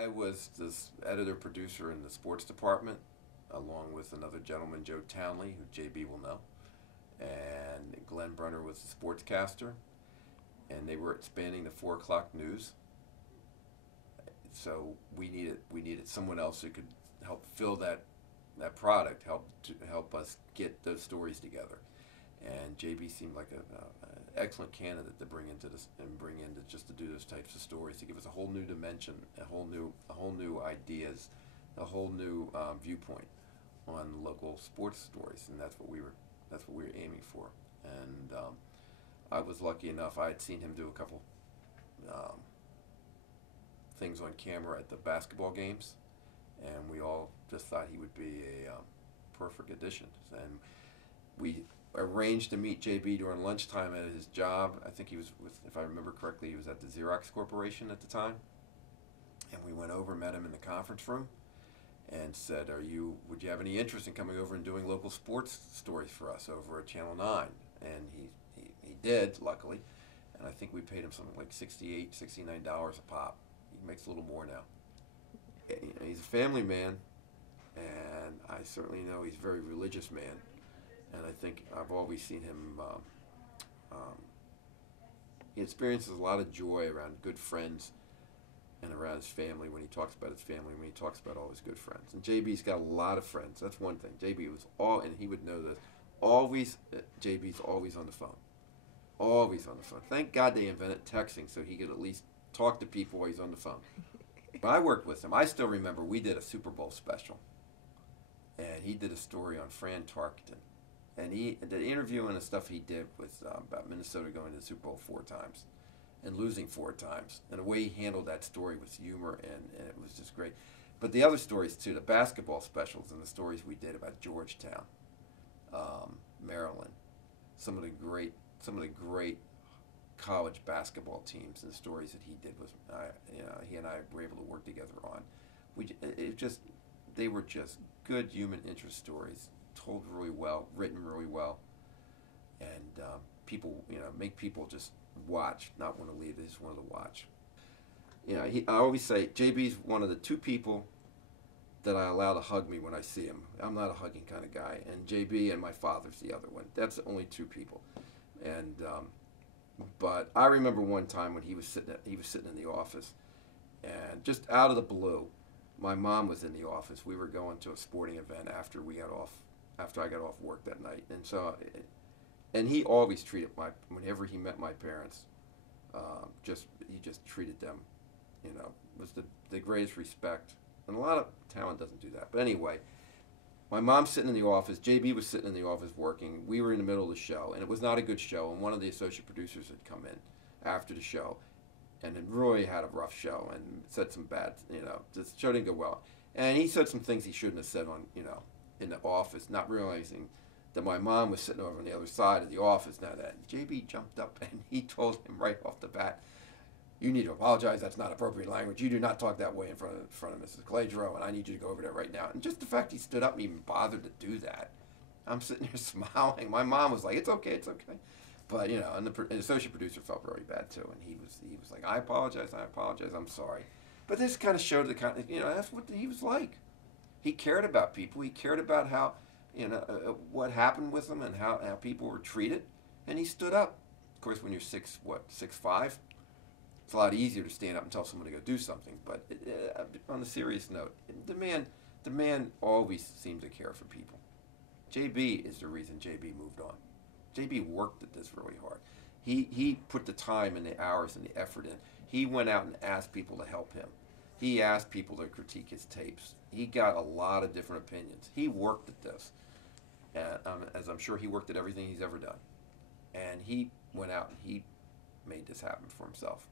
I was this editor-producer in the sports department, along with another gentleman, Joe Townley, who JB will know, and Glenn Brenner was the sportscaster, and they were expanding the 4 o'clock news. So we needed someone else who could help fill that product, help us get those stories together. And JB seemed like an excellent candidate to bring into this and bring into just to do those types of stories, to give us a whole new dimension, a whole new ideas, a whole new viewpoint on local sports stories, and that's what we were aiming for. And I was lucky enough; I had seen him do a couple things on camera at the basketball games, and we all just thought he would be a perfect addition. And we arranged to meet JB during lunchtime at his job. I think he was with, if I remember correctly, he was at the Xerox Corporation at the time. And we went over, met him in the conference room, and said, would you have any interest in coming over and doing local sports stories for us over at Channel 9? And he did, luckily. And I think we paid him something like $68, $69 a pop. He makes a little more now. He's a family man, and I certainly know he's a very religious man. And I think I've always seen him, he experiences a lot of joy around good friends and around his family when he talks about his family, when he talks about all his good friends. And JB's got a lot of friends. That's one thing. JB was and he would know this, JB's always on the phone. Always on the phone. Thank God they invented texting so he could at least talk to people while he's on the phone. When I worked with him, I still remember we did a Super Bowl special. And he did a story on Fran Tarkenton. And the interview and the stuff he did was about Minnesota going to the Super Bowl 4 times and losing 4 times. And the way he handled that story was humor, and it was just great. But the other stories too, the basketball specials and the stories we did about Georgetown, Maryland, some of the great college basketball teams, and the stories that he did was, he and I were able to work together on. They were just good human interest stories, told really well, written really well, and people, make people just watch, not want to leave. They just want to watch. I always say JB's one of the 2 people that I allow to hug me when I see him. I'm not a hugging kind of guy, and JB and my father's the other one. That's the only 2 people. And but I remember one time when he was sitting in the office, and just out of the blue, my mom was in the office. We were going to a sporting event after I got off work that night, and so, and he always treated whenever he met my parents, he just treated them, was the greatest respect, and a lot of talent doesn't do that. But anyway, my mom's sitting in the office, JB was sitting in the office working, we were in the middle of the show, and it was not a good show, and one of the associate producers had come in after the show, and it really had a rough show, and said some bad, the show didn't go well. And he said some things he shouldn't have said on, in the office, not realizing that my mom was sitting over on the other side of the office. Now that JB jumped up and he told him right off the bat, "You need to apologize. That's not appropriate language. You do not talk that way in front of Mrs. Calogero, and I need you to go over there right now." And just the fact he stood up and even bothered to do that, I'm sitting there smiling. My mom was like, "It's okay, it's okay." But and the associate producer felt really bad too, and he was like, "I apologize, I'm sorry." But this kind of showed the kind of, that's what he was like. He cared about people. He cared about how, what happened with them and how people were treated, and he stood up. Of course, when you're 6'5", it's a lot easier to stand up and tell someone to go do something. But on a serious note, the man always seemed to care for people. JB is the reason JB moved on. JB worked at this really hard. He put the time and the hours and the effort in. He went out and asked people to help him. He asked people to critique his tapes. He got a lot of different opinions. He worked at this, as I'm sure he worked at everything he's ever done. And he went out and he made this happen for himself.